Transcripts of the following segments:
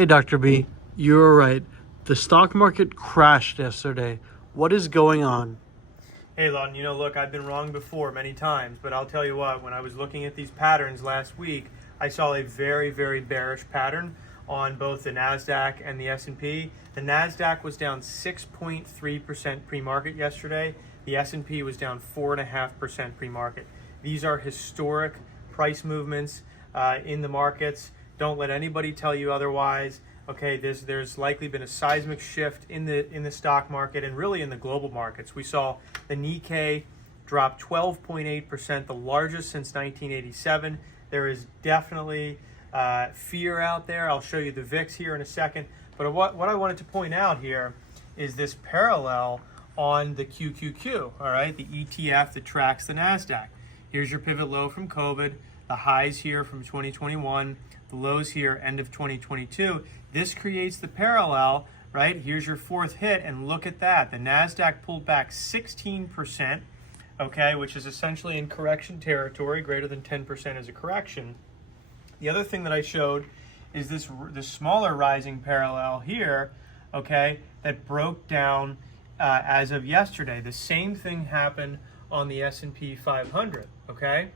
Hey, Dr. B, you were right. The stock market crashed yesterday. What is going on? Hey Lon, look, I've been wrong before many times, but I'll tell you what, when I was looking at these patterns last week, I saw a very, very bearish pattern on both the NASDAQ and the S&P. The NASDAQ was down 6.3% pre-market yesterday. The S&P was down 4.5% pre-market. These are historic price movements in the markets. Don't let anybody tell you otherwise. Okay, there's likely been a seismic shift in the stock market and really in the global markets. We saw the Nikkei drop 12.8%, the largest since 1987. There is definitely fear out there. I'll show you the VIX here in a second. But what I wanted to point out here is this parallel on the QQQ, all right, the ETF that tracks the NASDAQ. Here's your pivot low from COVID, the highs here from 2021, the lows here end of 2022. This creates the parallel, right? Here's your fourth hit, and look at that. The NASDAQ pulled back 16%, okay, which is essentially in correction territory. Greater than 10% is a correction. The other thing that I showed is this smaller rising parallel here, okay, that broke down as of yesterday. The same thing happened on the S&P 500, okay?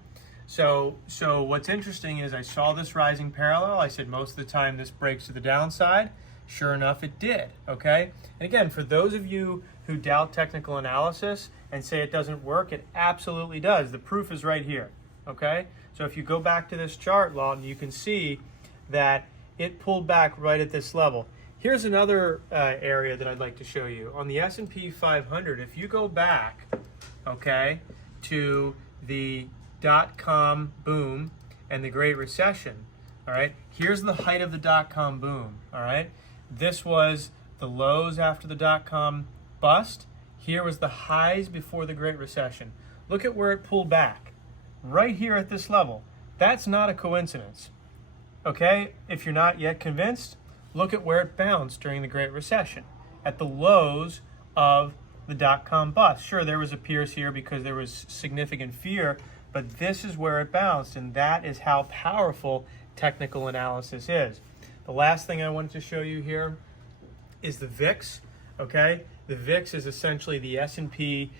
So what's interesting is I saw this rising parallel. I said most of the time this breaks to the downside. Sure enough, it did, okay? And again, for those of you who doubt technical analysis and say it doesn't work, it absolutely does. The proof is right here, okay? So if you go back to this chart, Lawton, you can see that it pulled back right at this level. Here's another area that I'd like to show you. On the S&P 500, if you go back, okay, to the dot-com boom and the Great Recession, all right, here's the height of the dot-com boom, all right? This was the lows after the dot-com bust. Here was the highs before the Great Recession. Look at where it pulled back, right here at this level. That's not a coincidence, okay? If you're not yet convinced, look at where it bounced during the Great Recession, at the lows of the dot-com bust. Sure, there was a pierce here because there was significant fear, but this is where it bounced, and that is how powerful technical analysis is. The last thing I wanted to show you here is the VIX, okay? The VIX is essentially the S&P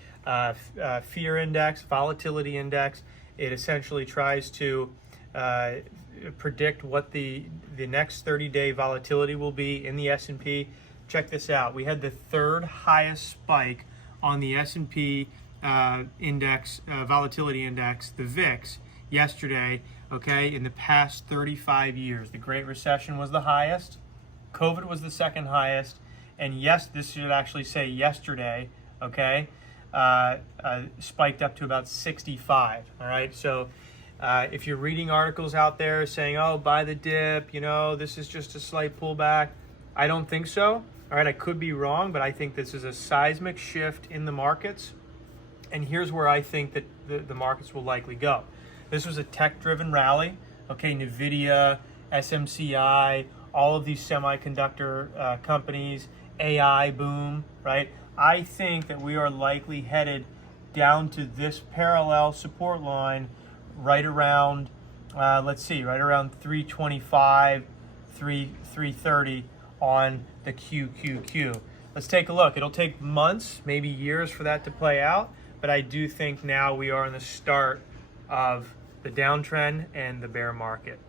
fear index, volatility index. It essentially tries to predict what the next 30-day volatility will be in the S&P. Check this out. We had the third highest spike on the S&P index, volatility index, the VIX, yesterday, okay, in the past 35 years. The Great Recession was the highest, COVID was the second highest, and yes, this should actually say yesterday, okay, spiked up to about 65, all right? So if you're reading articles out there saying, oh, buy the dip, this is just a slight pullback, I don't think so, all right? I could be wrong, but I think this is a seismic shift in the markets. And here's where I think that the markets will likely go. This was a tech-driven rally. Okay, NVIDIA, SMCI, all of these semiconductor companies, AI boom, right? I think that we are likely headed down to this parallel support line right around, right around 325, 330 on the QQQ. Let's take a look. It'll take months, maybe years for that to play out. But I do think now we are in the start of the downtrend and the bear market.